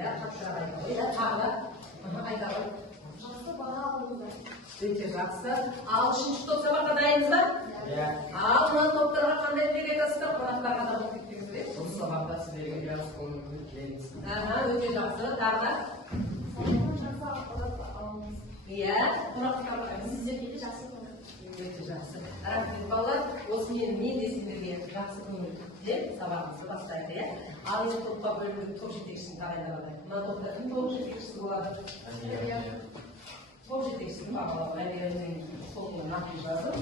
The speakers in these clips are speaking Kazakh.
Iya, kapsara aytadi. Ya, tag'da aytadi. Жақсы баға алыңыздар. Өте жақсы. Ал үшінші топ сабаққа дайынсыз ба? Иә. Ал мына топтарға қандай тілек айтасыздар? Қонақтарға да бұл тілектеріңізді беріңіз. Осы сабақта сіздерге біраз көңіл тілейміз. Өте жақсы. Тағы да? Сабақтан жақсы ақпарат алыңыз. Иә, қонақтарға Сіздерге де жақсы көңіл. өте жақсы. Рахмет балалар. Осы мен де сіздерге жақсы көңіл тілеп сабағымызды бастайды, иә. Ал енді топқа бөлініп топ жетекшісін тағайындап алайық. Мына топта кім топ жетекшісі болады? Топ жетекшісін бағалап, әлемнің солының атын жазып,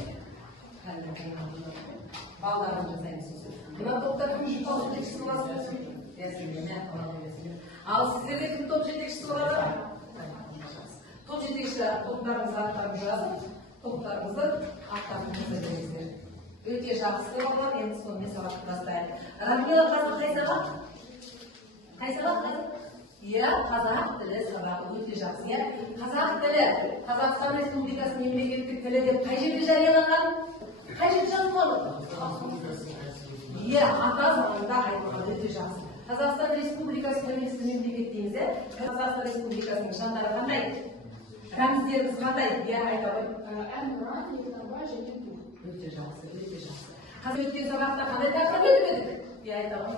балаларын жасаймыз сосын. Мына топта кім топ жетекшісі болады? Ал сіздерде кім топ жетекшісі болады? Топ жетекші топтарыңызды аттарын жазып, топтарыңызды аттарын жазыңыздар. Өте жақсы балалар, енді сонымен сабақты бастайық. Рамила қазір қай сабақ? Қай сабақ қазір? Иә, қазақ тілі сабағы өте жақсы. Иә, қазақ тілі Қазақстан Республикасының мемлекеттік тілі деп қай жерде жарияланған? Қай жерде жазылған? Иә, ата заңында айтылған өте жақсы. Қазақстан Республикасы тәуелсіз мемлекет дейміз, иә? Қазақстан Республикасының нышандары қандай? Рәміздеріміз қандай? Иә, айта ғой. Әнұран, елтаңба және ту. Өте жақсы, өте жақсы. Қазір өткен сабақта қандай тақырып өтіп едік? Иә, айта ғой.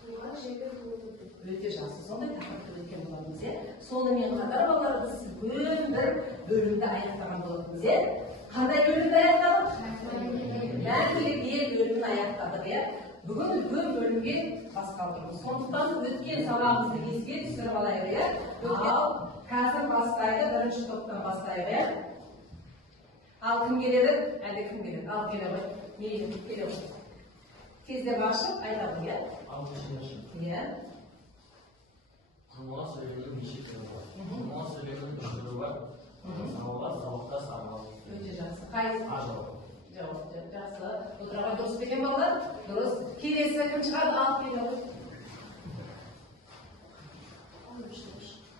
Туған жері туылды. Өте жақсы, сондай тақырыпты өткен болатынбыз, иә. Сонымен қатар балалар біз үлкен бір бөлімді аяқтаған болатынбыз, иә. Қандай бөлімді аяқтадық? Мәңгілік ел бөлімін аяқтадық, иә. Бүгін үлкен бөлімге басқалдырмыз. Сондықтан өткен сабағымызды еске түсіріп алайық, иә. Ал қазір бастайды, бірінші топтан бастайық, иә. Ал кім келеді? Әлде кім келеді? Ал келе ғой. Мейлі, келе ғой. Кездеп ашып, айтады, иә. Иә. Құмыла сөйлеудің неше түрі бар? Құмыла сөйлеудің үш түрі бар. Сауалға, сабақта сауал. Өте жақсы. Қай? Жауап. Жауап. Жақсы. Отырған дұрыс деген балалар? Дұрыс. Келесі кім шығады? Ал келе ғой.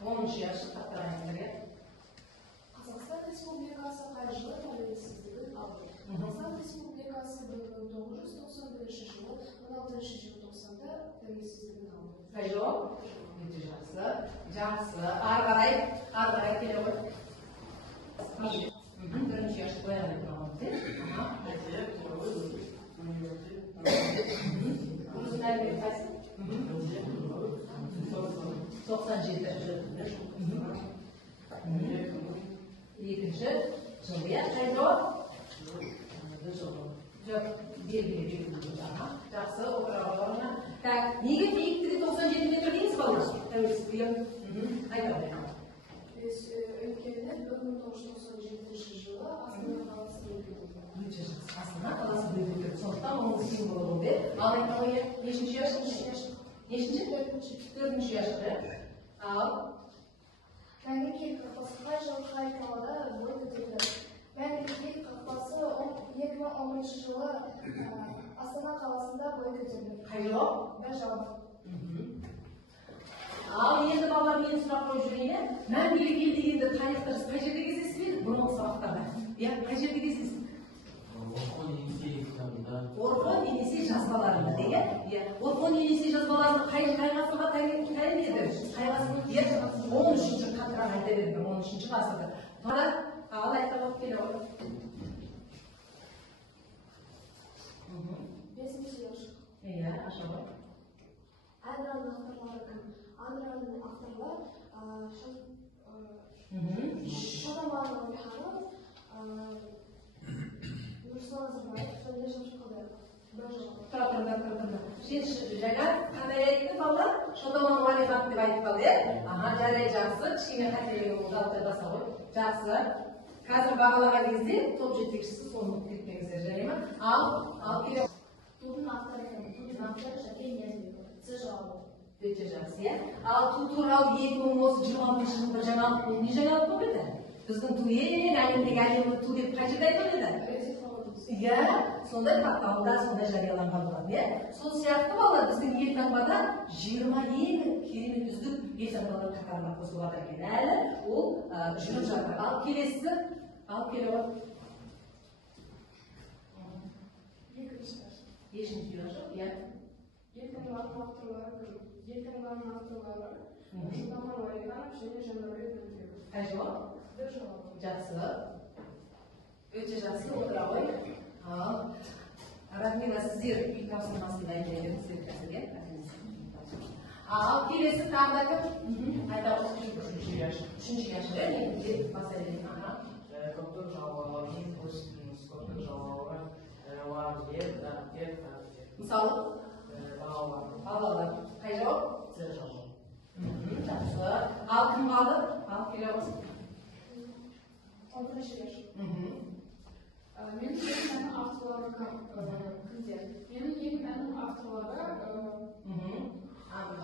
10-шы яшы тақтарыңыздар, иә. Қазақстан Республикасы қай жылы тәуелсіздігін алды? Қазақстан Республикасы 1991 жылы 16 желтоқсанда тәуелсіздігін алды. Қай жауап? Өте жақсы. Жақсы. Ары қарай келе ғой. Бірінші яшты қояған тұрғанымыз, иә? Өзің әлбет қайсы? 97 екінші жыл, иә? Қай жауап? Жоқ, белгілі. Жақсы, отыра орнына. Так, неге биіктігі 97 метр дейміз балалар? Тәуелсіздігін айтады. Өйткені 1997 жылы Астана қаласы бөлінді. Өте жақсы. Астана қаласы бөлінді. Сондықтан оның символы болды. Ал айтпауы нешінші яш? Нешінші? Төртінші яшты. Ал? Мәңгілік ел қақпасы қай жылы қай қалада бой көтерді? Мәңгілік ел қақпасы 2011 жылы Астана қаласында бой көтерді. Қай жауап? Бір жауап. Ал енді балалар мен сұрақ қойып жүрейін, мәңгілік ел дегенді тарихта қай жерде кездесіз бе? Бұрынғы сабақтарда. Иә, қай жерде кездесіз? Орхон Енисей кітабында. Орхон Енисей жазбаларында, иә? Иә. Орхон Енисей жазбаларында қай ғасырға тәуелді еді? Қай ғасырға? Иә, 13-ші қатырақ айта берді, 13-ші ғасырда. Бара, ал айта болып келе ғой. 5-ші яш. Иә, аша ғой. Әнұранның авторлары кім? Әнұранның авторлары Шадаман Уәлиханов, Нұрсұлтан Назарбаев, және Шамшық Қалдаяқов. Бір жауап. Тұра. Жаңа қандай айтты балалар? Шадаман Уәлиханов деп айтып қалды, иә? Жарай жақсы, кішкене қателігі болды, алып жаса ғой. Жақсы. Қазір бағалаған кезде топ жетекшісі соны кетпеңіздер, жарай ма? Ал келе. Тудың авторы кім? Тудың авторы Шәкен Ниязбеков. С жауабы. Өте жақсы, иә? Ал ту туралы 2026 жылғы жаңалық бұл не жаңалық болып еді? Біздің ту әлемдегі әлемдік ту деп қай жерде айтылып еді? Иә, сондай порталда сондай жарияланған болатын, иә? Сол сияқты балалар біздің елтаңбада 20 ең керемет үздік елтаңбалар қатарына қосылып жатыр екен. Әлі ол жүріп жатыр. Ал келесі, ал келе ғой. Екінші яш. Ешінші яш, иә? Елтаңбаның авторлары кім? Yetkililerin avtoları, Sultanlar Valikanov және Жандарбек Бөлтебек. Қай жауап? Bir cevap. Жақсы. Өте жақсы отыра ғой. Радмила, сіздер үй тапсырмасын дайындайсыздар қазір, ал келесі тағы да кім? Айта үшінші яшы, не? Басайын. Көптің жалғаларын, көптің жалғалары, Мысалы? балалар. Қай жауап? Сіз жауап. Жақсы. Ал кім қалды? Ал келе болсын. 13 yaş. Benim en avtoları kimdir? Benim en avtoları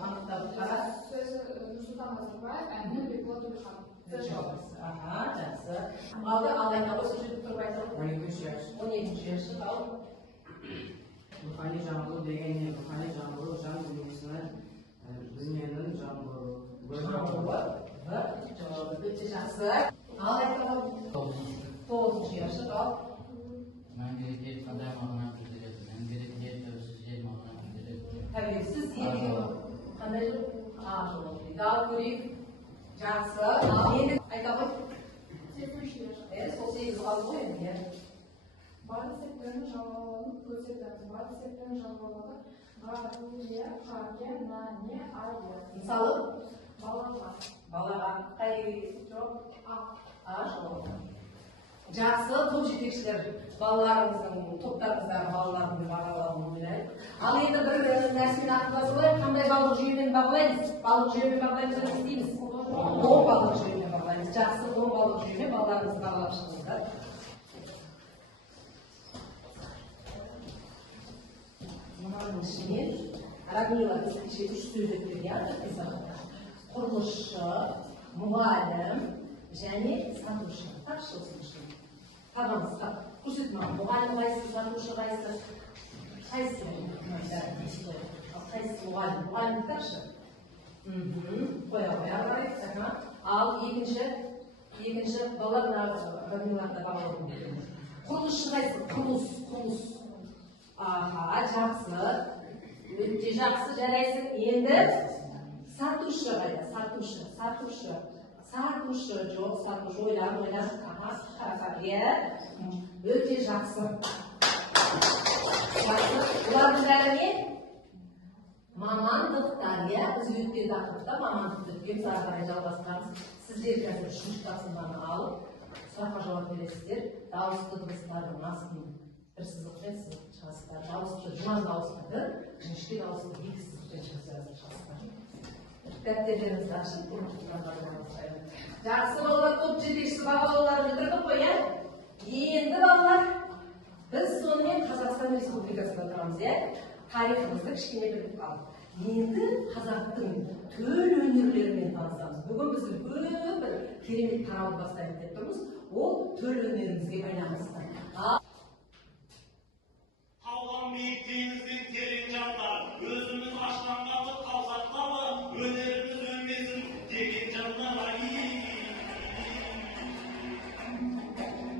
Анықтап қара. sözü Nursultan Nazarbayev, әні Бекболат Төлеухан. Жақсы. Алды алайда осы жерде тұрып айтып 12 yaş. 12 yaşı ал. Ruhani жаңғыру деген не? Ruhani жаңғыру жан дүниесінің дүниенің жаңғыру. Өте жақсы. Ал айтып 9 yaşı ал. Мәңгілік қандай мағына білдіреді? Мәңгілік тәуелсіз ел мағына білдіреді. Тәуелсіз ел қандай жыл? Жыл. Дал көрейік. Жақсы. Ал енді айта ғой. 83 yaş. Сол 8 қалды ғой енді. Bazı sektörün жалғауларын көрсетеді. Bazı sektörün жалғаулары ғария, қария, нәне, айя. Мысалы? Балаға. Балаға қай жоқ? А. Жауап. Жақсы, топ жетекшілер балаларымыздың, топтарымыздағы балалардың бағалауын ойлайық. Ал енді бір нәрсені ақылдасып алайық, қандай балық жүйемен бағалаймыз? Балық жүйемен бағалаймыз, не істейміз? Оң балық жүйемен бағалаймыз. Жақсы, оң балық жүйемен балаларымызды бағалап шығыңыздар. Мынаның ішінен Радмила біз кеше 3 сөз өткен, құрылысшы, мұғалім және сатушы. Тақшы осының үшін. Табаңыз, көрсет маған, мұғалім қайсысы, сатушы қайсысы? Қайсысы мұғалім? Мұғалім тақшы. Қоя қарайық. Ал екінші балалар Радмилада бағалауын береді. Құрылысшы қайсысы? Құрылыс. Жақсы. Өте жақсы, жарайсың. Енді сатушы қайда? Сатушы жоқ, сатушы ойлан. Өте жақсы. Олардың бәрі не? Мамандықтар, біз өткен тақырыпта мамандықты өткен сары қарай жалғастырамыз. Сіздер қазір 3-ші тапсырманы алып, сұраққа жауап бересіздер. Дауысты дыбыстардың астын бір сызықпен шығасыздар. Дауысты жұман дауыстарды, жіңішке дауысты екі сызықпен шығасыздар. Дәптерлеріңізді ашып, жақсы балалар, топ жетекшісі бағалауларын білдірдік қой, енді балалар, біз сонымен Қазақстан Республикасында тұрамыз, тарихымызды кішкене біліп қалдық. Енді қазақтың төл өнерлерімен танысамыз. Бүгін біз үлкен бір керемет тарауды бастаймыз деп тұрмыз. Ол төл өнерімізге байланысты. Қалған биік теңіздің терең жандар, өзіміз аштанғанды қалсақталы, өнеріміз өлмесін деген жандар.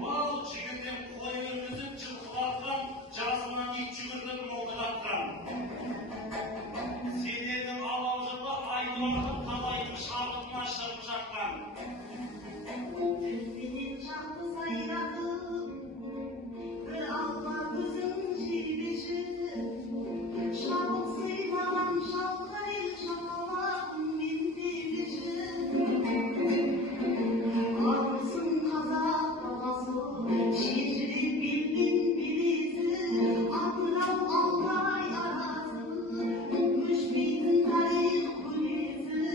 Ал жігіттен қой өргізіп жылқылатқан, жасынан ит жүгіртіп молдыратқан. Сендердің алаужығы айтуағын талайдың шабытына шығып жатқан. Сенен жақты сайратып, бір алма көзің жебеші, шабыт сыйлаған шалқай шапалағын мен бебеші. Армысың қазақ даласы, шежіреп белден белесі, атырау алтай арасы, өшпейтін тарих көнесі.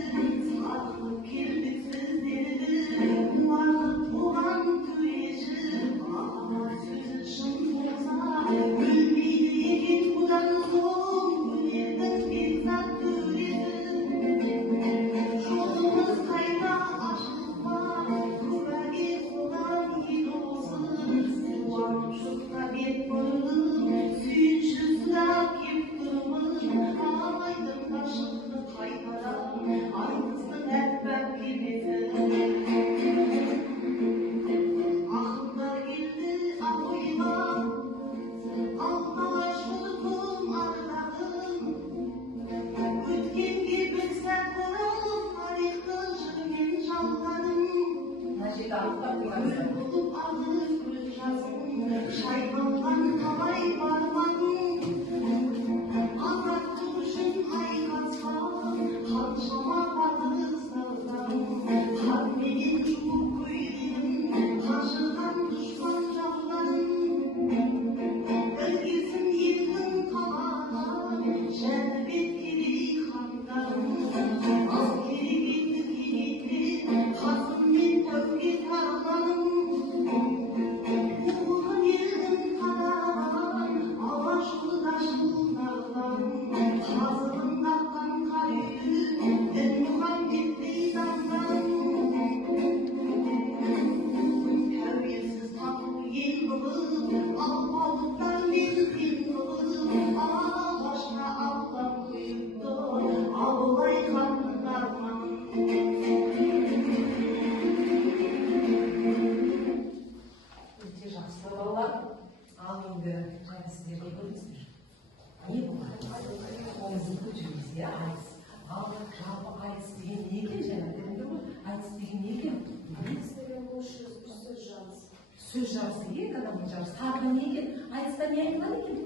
сөз жарысы екі адамның жарысы тағы не екен айтыста не айтылады екен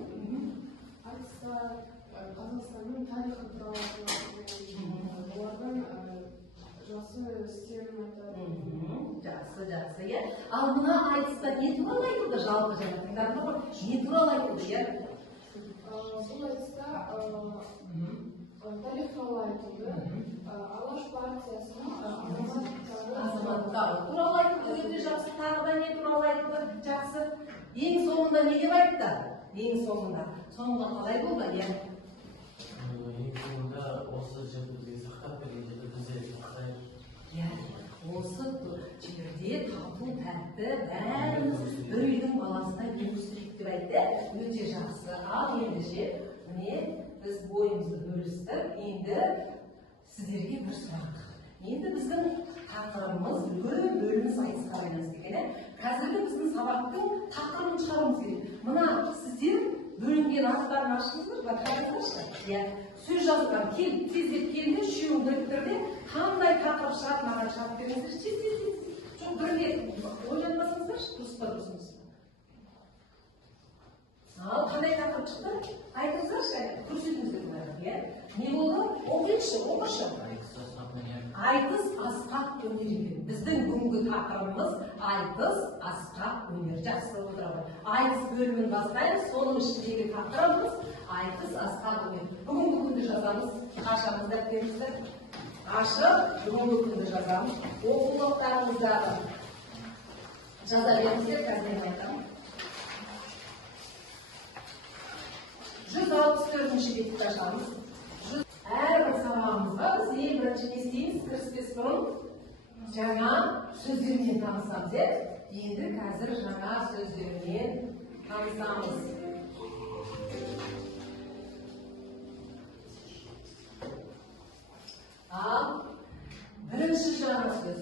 айтыста Қазақстанның тарихы туралы олардың жақсы істерін айтады. Жақсы, иә. Ал мына айтыста не туралы айтылды? Жалпы жаңа тыңдадыңдар ғой. Не туралы айтылды, иә? Бұл айтыста тарих туралы айтылды. Алаш партиясының азаматтары туралы айтылды, өте жақсы. Тағы да не туралы айтылды? Жақсы. Ең соңында не деп айтты? Ең соңында. Соңында қалай болды, иә? Ең соңында осы жерді бізге сақтап берген жерді бізде сақтайық. Иә, осы жерде тату тәтті бәріміз бір үйдің баласына өсірейік деп айтты. Өте жақсы. Ал ендеше міне біз бойымызды бөлістік. Енді сіздерге бір сұрақ. Енді біздің тақырыбымыз бөліміз айтысқа байланысты екен. Қазіргі біздің сабақтың тақырыбын шығаруымыз керек. Мына сіздер бөлінген аттарын ашыңыздар, қараңыздаршы. Иә, сөз жазған, тездеп келді, үшеуін біріктірді. Қандай тақырып шығады, маған шығарып беріңіздер. Тез. Жоқ, бірге ойланбасыңыздаршы, дұрыс па дұрыс емес. Ал қандай тақырып шықты? Айтыңыздаршы, көрсетіңіздер бұларға, иә? Не болды? Оқиыншы. Айтыс асқақ өнер екен. Біздің бүгінгі тақырыбымыз айтыс асқақ өнер. Жақсы отырады. Айтыс бөлімін бастаймыз. Соның ішіндегі тақырыбымыз айтыс асқақ өнер. Бүгінгі күнді жазамыз. Қашамыз дәптерімізді. Ашып, бүгінгі күнді жазамыз. Оқулықтарымыздағы жаза беріңіздер, қазір айтамын. 164-ші бетті ашамыз. Әрбір сабағымызға біз ең бірінші не істейміз? Кіріспес бұрын жаңа сөздермен танысамыз, иә? Енді қазір жаңа сөздермен танысамыз. Ал бірінші жаңа сөз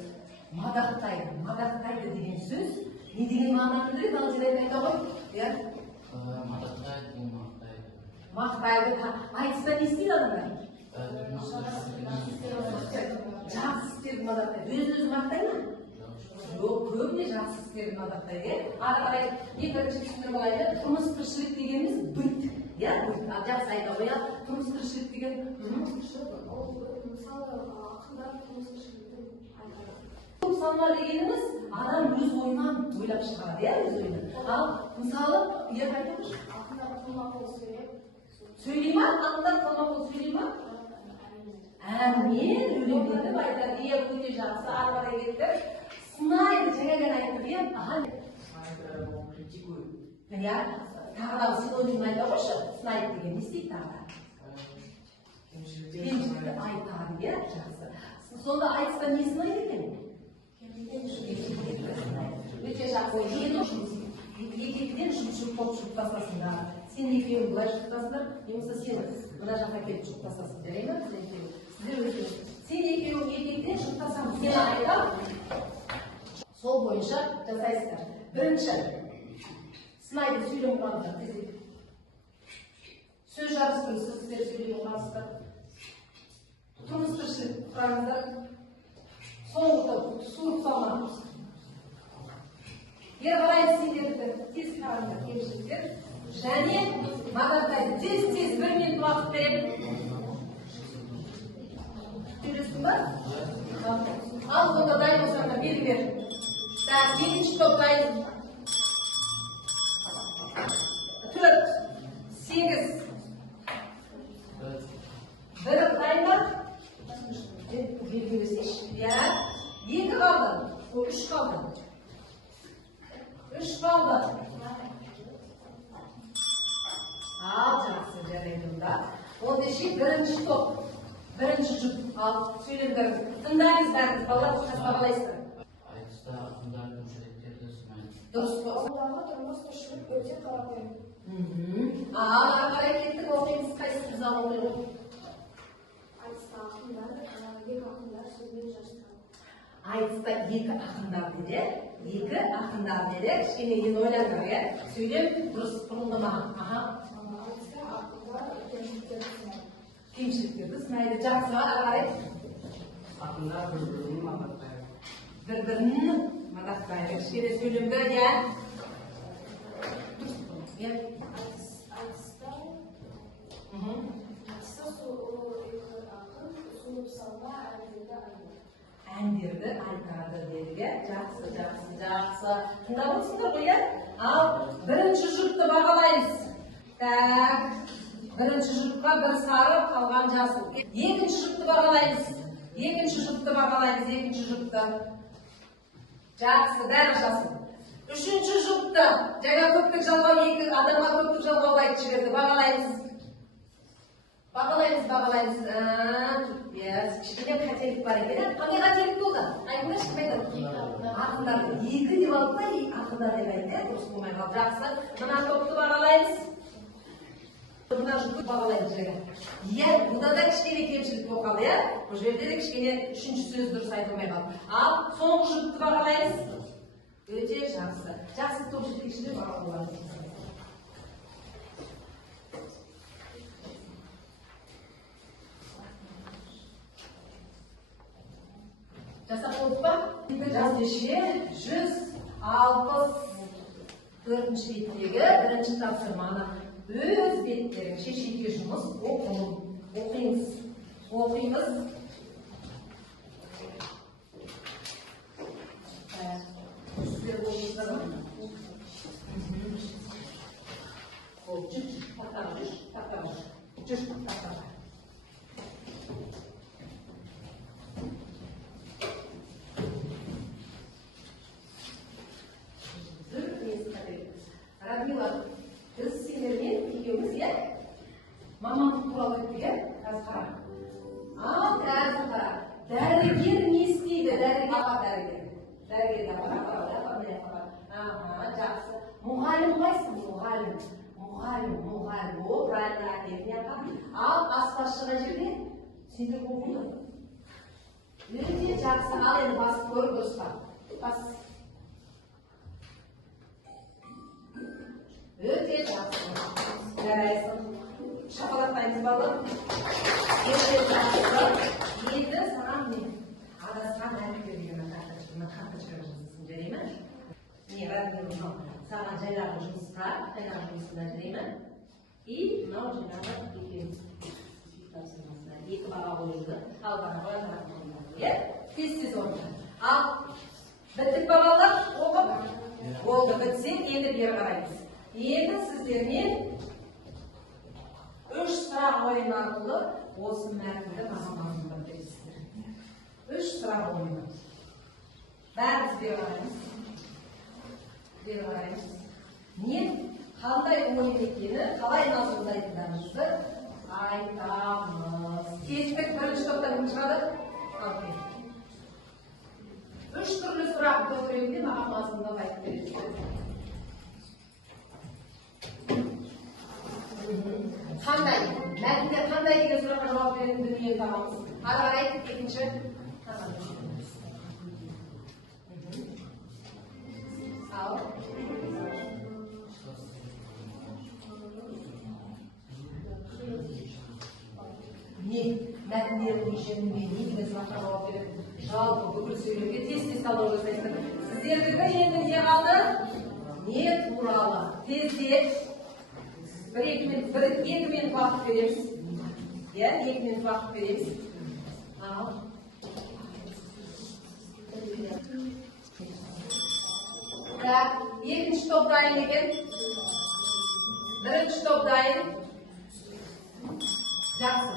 мадақтайды. Мадақтайды деген сөз не деген мағынаны білдіреді? Ал жерде айта ғой, иә? Мақтайды. Айтыста не істейді адамдар? Жақсы істерді мадақтайды. Өз-өзі мақтайды ма? Жоқ, көбіне жақсы істерді мадақтайды. Ары қарай ең бірінші түсіндіріп алайын, тұрмыс тіршілік дегеніміз бүт. Иә, бүт. Жақсы айта қояйық. Тұрмыс тіршілік деген мысалы ақындар тұрмыс тіршілікті айтады. Санма дегеніміз адам өз ойынан ойлап шығарады, иә, өз ойынан. Ал мысалы, иә айтыңызшы. Ақындар қолма-қол Сөйлей ма? Ақындар қолма-қол сөйлей ма? Әмин, өлеңдетіп айтады, иә, өте жақсы, ары қарай кетті. Сынайды, жаңа ғана айтты, иә? Иә, тағы да синоним айта қойшы, сынайды деген не істейді тағы да? Кемшілікті айтады, иә, жақсы. Сонда айтыста не сынайды екен? Өте жақсы, екеуден жұлып тастасыңдар. Сен екеуін былай жұлып немесе сен мына жаққа келіп жұлып тастасың, жарай ма? Сіздер өздеріңіз. Сен екеуін екеуден жұлып тастасаң, сен айтам, сол бойынша жасайсыздар. Бірінші, сынайды сөйлем құрамыздар, тездеп. Сөз жарысын сіздер сөйлем құрамыздар. Тұрмыс тіршілік құрамыздар. Соңғы суырып салмаңыз. Ері қарайды сендерді, тез қараңдар, кемшіліктер. Және мадақтайды. Тез бір минут уақыт береді. Көресің ба? Ал онда дайын болсаңдар, бер. Так, екінші топ дайын. 4, 8. Бір дайын ба? Белгілесейші. Иә. 2 қалды. 3 қалды. 3 қалды. Ал, жақсы, жарайдыңда. Ол деші бірінші топ. Бірінші жұп. Ал, сөйлемдеріңіз. Тыңдаңыз бәріңіз. Балалар қасқа қалайсыздар? Айтыста ақындар көпшіліктерді сынайды. Дұрыс па? Ондағы тұрмыс тіршілік өте қарапайым. Ал, ары қарай кеттік, оқимыз. Қайсымыз ал оқиық? Айтыста ақындар, екі ақындар сөзбен жарысқан. Айтыста екі ақындар деді. Екі ақындар деді. Кішкене енді ойлаңдар, иә? Сөйлем дұрыс бұрынды ма? Айтыста ақындар кемшіліктерді сынайды. Кемшіліктерді сынайды. Жақсы, ары қарай. Ақындар бір-бірін мадақтайды. бір-бірін мадақтайды. Кішкене сөйлемді, иә? Әндерді айтады деді. Жақсы. Тыңдап отырсыңдар ғой, иә? Ал бірінші жұпты бағалаймыз. Так, бірінші жұпқа бір сары, қалған жасыл. Екінші жұпты бағалаймыз. Екінші жұпты. Жақсы, бәрі жасыл. Үшінші жұпты, жаңа көптік жалғау, екі адамға көптік жалғау айтып жіберді. Бағалаймыз. Кішкене қателік бар екен. Қандай қателік болды? Айтыңдаршы, кім айтады? Ақындарды екі деп алды да, ақындар деп айтты. Дұрыс болмай қалды. Жақсы. Мына топты бағалаймыз. Мына жұпты бағалаймыз жаңа. Иә, бұнда да кішкене кемшілік болып қалды, иә? Бұл жерде де кішкене үшінші сөз дұрыс айтылмай қалды. Ал соңғы жұпты бағалаймыз. Өте жақсы. Жақсы, топ жетекшілер бағалаймыз. Жасап болды ба? Жаздеше 164-ші беттегі бірінші тапсырманы өз беттерің шешеге жұмыс оқимыз. Сіздер оқыңыздар ма? Тақтаға. Радмила, біз сендермен екеуміз, иә? Мамандық туралы өттік, иә? Қазір қара. Дәрігер не істейді? Дәрігерге апара. Жақсы. Мұғалім қайсың? Мұғалім. О, правильно ответ. Ал аспазшыға жерде сендер оқуды. Өте жақсы. Ал енді басып көріп дұрыс па? Бас. Өте жақсы. Жарайсың. Шапалақтаймыз балым. Өте жақсы. Енді саған мен адасқан әріпкер деген карточка жасасын, жарай ма? Не, Радмила, саған жайлағы жұмысқа, жұмысына жарай ма? И мынау жаңағы екеуміз тапсырмасына екі баға қойылды. Ал бағаға қойылды. Иә? Тез орында. Ал біттік бағалар оқып. Болды, бітсе, енді бері қараймыз. Енді сіздермен 3 сұрақ ойын арқылы осы мәтінді мазмұндап бересіздер. 3 сұрақ ойыны. Бәріміз бері қараймыз. Мен қандай ойын екені, қалай мазмұндайтындарыңызды айтамыз. Кешпек бірінші топтан кім шығады? 3 түрлі сұрақ төңірегінде маған мазмұндап айтып бересіздер. Қандай? Мәтінде қандай деген сұраққа жауап беретін дүниені табамыз. Ары қарай екінші. Ал. Не? Мәтіндердің ешенінде не деген сұраққа жауап беретін. Жалпы бүкіл сөйлеуге тез талдау жасайсыздар. Сіздердікі енді не қалды? Не туралы? Тездеп. Екі минут уақыт береміз. Иә, 2 минут уақыт береміз. Ал. Так, екінші топ дайын екен. Бірінші топ дайын. Жақсы.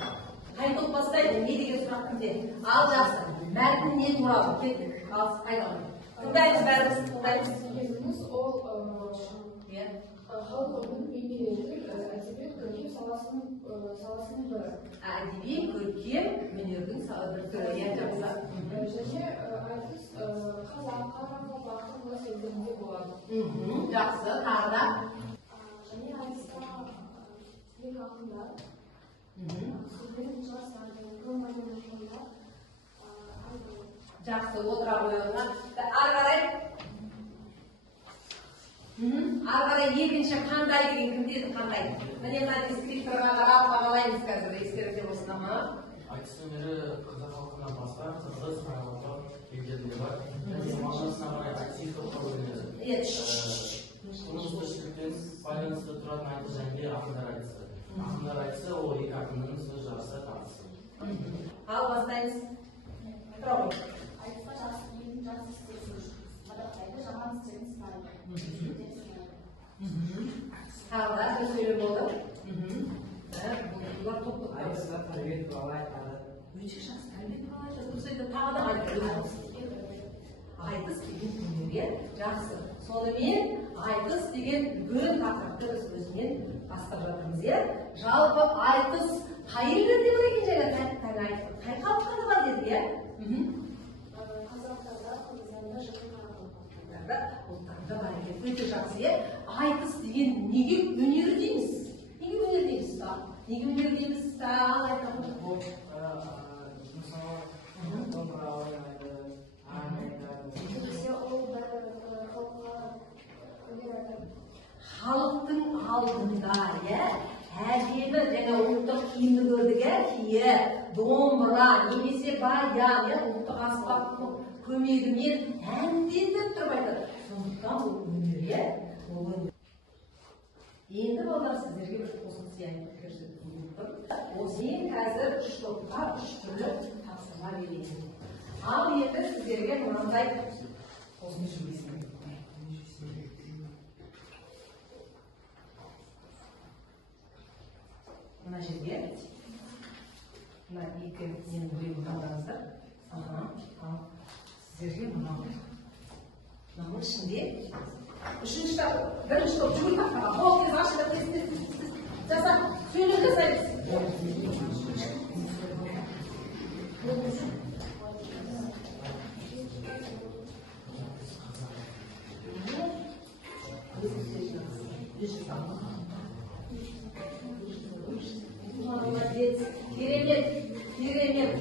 Қай топ бастайды? Не деген сұрақ кімде? Ал жақсы. Мәтін не туралы? Кеттік. Ал, қайдан. Тыңдаймыз бәріміз. Кезіміз ол халық өнерінің бейнелері әдебиет көркем саласының бірі. Әдебиет көркем өнердің бір түрі. Және айтыс қазақ, қарақалпақ, қырғыз елдерінде болады. Жақсы, тағы да. Және айтыста екі ақындар, сөздерін жастар, жақсы, отыра қойылған. Ары қарай. Ары қарай екінші қандай деген кім деді қандай? Міне мына дескрипторға қарап бағалаймыз қазір. Естеріңізде болсын ма? Айтыс өнері қазақ халқынан басқа, қырғыз, қарақалпақ елдерінде бар. айтысы ол екі ақынның сөз жарыса қатысы. Ал бастаймыз. Тұра ғой. Айтысқа жақсы ниетін жақсы істесін. Мадақтайды, жаман істерін сынайды. Тағы да бір сөйлем болды. Бұлар топтық. Айтысқа тәрбие туралы айтады. Өте жақсы тәрбие туралы айтады. Дұрыс айтады. Тағы да айтыс деген өнерге жақсы. Сонымен айтыс деген үлкен тақырыпты біз өзімен бастап жатырмыз, иә? Жалпы айтыс қай елдерде бар екен жаңа тән айтыс? Қай халықтарда бар дедік, иә? Қазақтарда, қырғыздарда, жақын Ұлттарда бар екен. Өте жақсы, иә? Айтыс деген неге өнер дейміз? Неге өнер дейміз? Неге өнер дейміз? Ал айтамын. Мысалы, домбыра ойнайды, ән айтады. Немесе ол бір халыққа өнер айтады. Халықтың алдында, иә, әдемі және ұлттық киімді көрдік, иә, кие, домбыра, немесе баян, иә, ұлттық аспаптың көмегімен әндетіп тұрып айтады. Сондықтан бұл өнер, иә, бұл өнер. Енді балалар сіздерге бір қосымша айтып көрсетіп отырмын. Мен қазір 3 топқа 3 түрлі тапсырма беремін. Ал енді сіздерге мынандай қосымша жібересің. Мына жерге мына екі менің біреуін таңдаңыздар. Сіздерге мынаның ішінде үшінші топ, бірінші топ жүгір тақтаға қол кез ашып жаса, сөйлем жасаймыз. Молодец, керемет, керемет.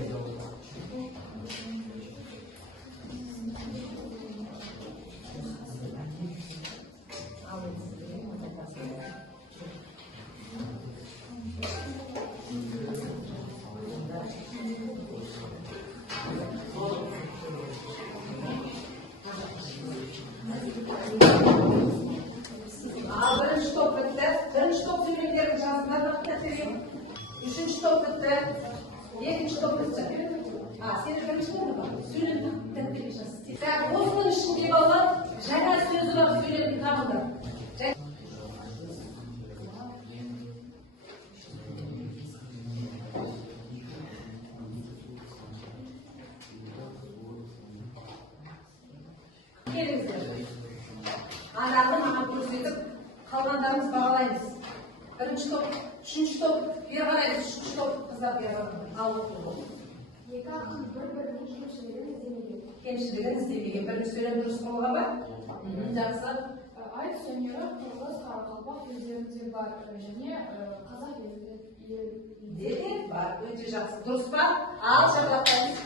Бірінші топ бітті. Бірінші топ сөйлемдердің жазында тәттерге. Үшінші топ бітті. Екінші топ бітті. Сен бірінші топ бітті. Сөйлемді тәттерге жазды. Осының ішінде балалар жаңа сөзі бар сөйлемді табыңдар. Келіңіздер. Анақты маған көрсетіп, қалғандарымыз бағалаймыз. Бірінші топ, үшінші топ, бері қараймыз, үшінші топ, қыздар бері қараймыз. Ал оқу. Екі ақын бір-бірінің кемшілігін іздемеген. Кемшілігін іздемеген. Бірінші сөйлем дұрыс болған ба? Жақсы. Айтыс өнері қырғыз, қарақалпақ елдерінде бар және қазақ елінде бар. Өте жақсы. Дұрыс па? Ал шарлақтаймыз.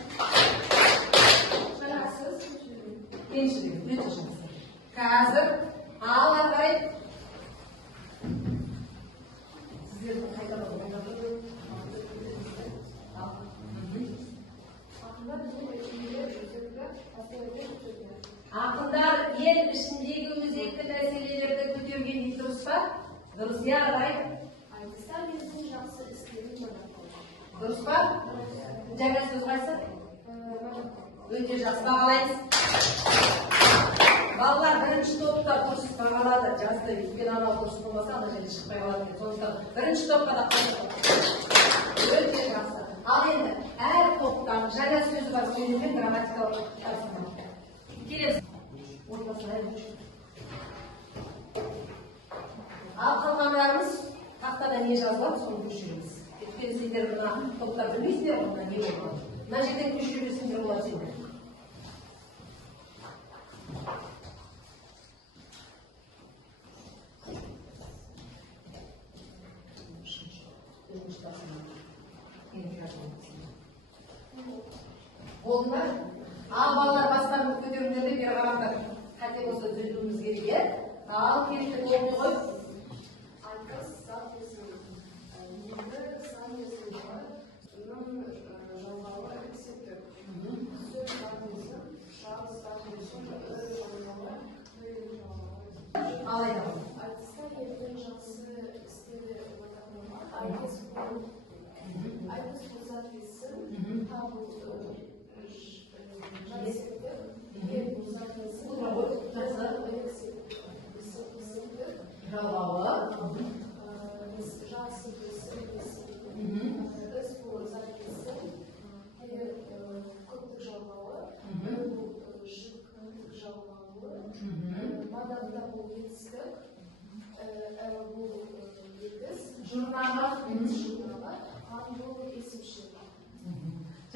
Жарасыз, Кемшілігі. Өте жақсы. Қазір ал ағай. Сіздердің қайтадан ақындар ел ішіндегі өзекті мәселелерді көтерген дейді, дұрыс па? Дұрыс, иә ағай. айтыстар елдің жақсы істерін мадақтайды. Дұрыс па? Жаңа сөз қайсы? Өте жақсы, бағалаймыз. Балалар бірінші топта дұрыс бағалады. Жазды, өйткені анау дұрыс болмаса, ана жерде шықпай қалады. Сондықтан бірінші топқа да қосылды. Өте жақсы. Ал енді әр топтан жаңа сөзі бар сөйлеммен грамматикалық тапсырма. Келесі. Ал қалғандарымыз тақтада не жазылады, соны көшіреміз. Өйткені сендер мына топтар білмейсіңдер, онда не болады. Мына жерден көшіресіңдер болады сендер. Болды ма? Ал балалар бастарыңды көтеріңдер де бері қараңдар. Қате болса түзетуіміз керек, иә? Ал келді болды ғой. Айтыс сап есімі. Енді сан есімі. Оның жалғауы есептік. Сөз сапысы, шағыз сапысы, жалғауы, Ал айтамын. айтыста елдің жақсы істері мадақталмақ. Айтыс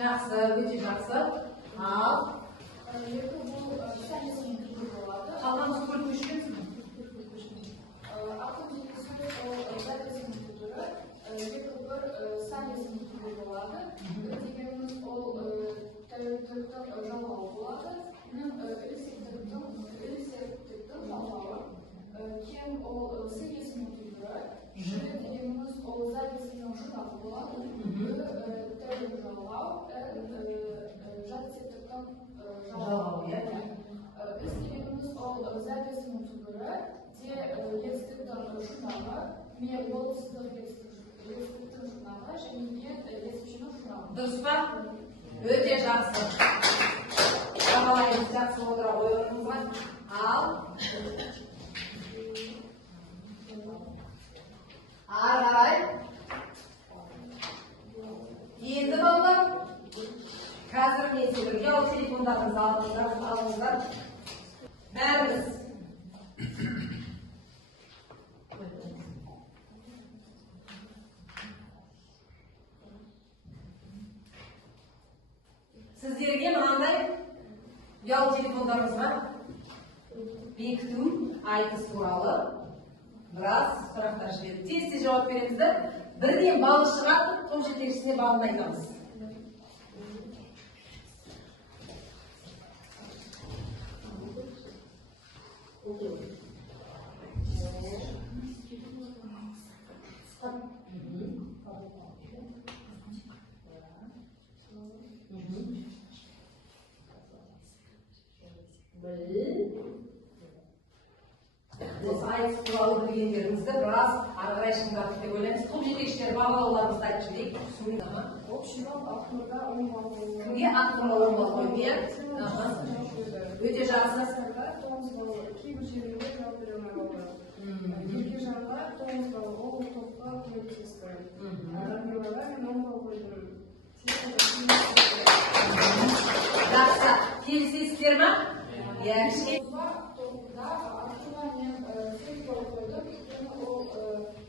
Жақсы, өте жақсы. Ал. Екі бұл сәл есімін түрі болады. Қалғаныңыз көріп көшіресіз бе? Автоматически ол записінің түрі, екі бір сәл есімін түрі болады. Дегеніміз ол тәуелділіктің жалғауы болады. Үлесеттіктің жалғауы. Кем ол сәл есімін түрі. Жүре дегеніміз ол записінің жұрнағы болады. Тәуелді жалғау. Жатсеттіктің жалғауы. Үз дегеніміз ол записінің түрі. Етістіктің жұрнағы, мен болыпсыздық етістіктің жұрнағы, және мен есімшінің жұрнағы. Дұрыс па? Өте жақсы. Бағалайымыз жақсы отыра қойыңызға. Ал. Ағай. Енді балалар. Қазір мен сіздерге ол телефондарыңызды алыңыздар. Бәріміз. Сіздерге мынандай ұялы телефондарыңызға бекіту, айтыс туралы біраз сұрақтар жіберді. Тез жауап береміздер. Бірден балы шығатып, топ жетекшісіне балын айтамыз. Осы айтыс туралы білгендеріңізді біраз ары қарай шыңдатып деп ойлаймыз. Топ жетекшілер бағалауларымызды айтып жіберейік. Кімге ақтырға 10 балл қойды? Өте жақсы. Кейбір жерінде жауап бере алмай қалды. Екі жанға 9 балл, ол топқа көмектесті. Радиоға мен 10 балл қойдым. Жақсы. Келісесіздер ме? Иә, кішкене. Топта артыма мен 8 балл қойдым. Ол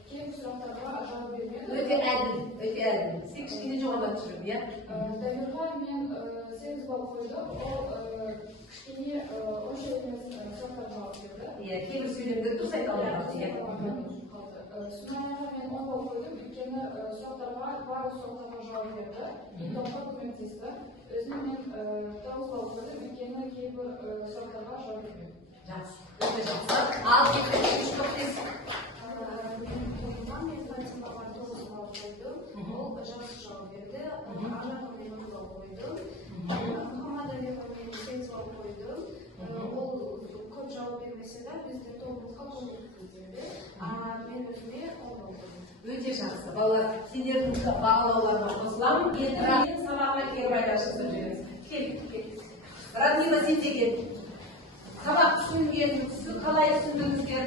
кейбір сұрақтарға жауап бермеді. Өте әділ, өте әділ. Сен кішкене жоғарыда түсіріп, иә? Дамирға мен 8 балл қойдым. Ол кішкене онша емес сұрақтарға жауап берді. Иә, кейбір сөйлемдерді дұрыс айта алмады, иә? Сунайға мен 10 балл қойдым, өйткені сұрақтарға, барлық сұрақтарға жауап берді. Топқа көмектесті. Өзіне мен 9 балл қойдым, өйткені кейбір сұрақтарға жауап берді. Жақсы, өте жақсы. Ал кетті, үш тоқтес. Мен Фатимаға 9 балл қойдым, ол жақсы жауап берді. Ажаға мен 10 балл қойдым. Мұхаммадалиға мен 8 балл қойдым. Ол көп жауап бермесе де, біздің тобымызға көмек берді. Мен өзіме 10 балл қойдым. Өте жақсы. Балалар, сендердің бағалауларына қосыламын. Енді Радина сабағына келіп айташып жүріңіз. Кел. Радина, сен де кел. Сабақ түсінген, қалай түсіндіңіздер?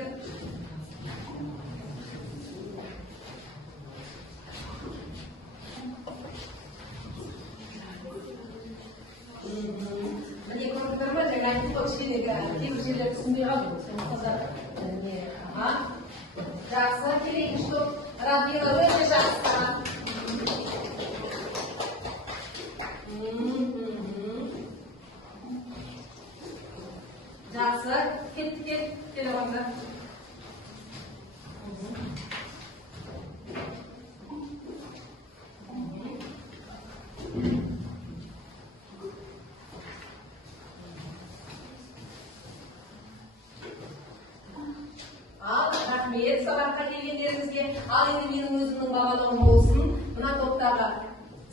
Міне көрдіңдер ме? Жаңа айтып қой, кішкене кейбір жерлер түсінбей қалды. Сен қыздар. Жақсы, келейік топ. Радина өте жақсы. Жақсы, кеттік, телефонда. Ал, рахмет сабаққа келгендеріңізге. Ал енді менің өзімнің бағалауым болсын. Мына топтарға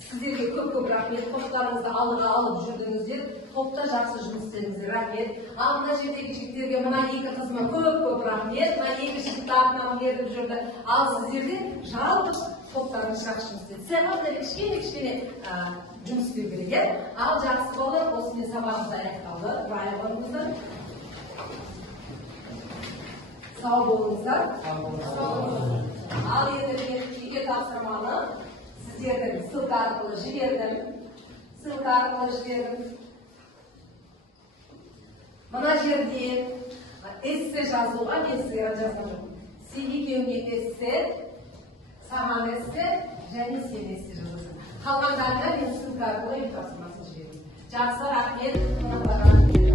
сіздерге көп рахмет. Топтарыңызды алдыға алып жүрдіңіздер. Топта жақсы жұмыс істедіңіздер. Рахмет. Ал мына жердегі жігіттерге мына екі қызыма көп рахмет. Мына екі жігітті артынан беріп жүрді. Ал сіздерде жалпы топтарыңыз жақсы жұмыс істеді. Сәл кішкене жұмыс істеу керек. Ал жақсы балалар, осымен сабағымыз аяқталды. Бай болыңыздар. Сау болыңыздар. Ал енді мен жеке тапсырманы сіздердің ссылка арқылы жібердім. Мына жерде эссе жазуға мен сіздерге жазған жоқпын. Сен екеуіңе эссе, саған эссе және сен эссе жазасың. Қалғандарына мен сіздің арқылы тапсырмасын жіберемін. Жақсы, рахмет.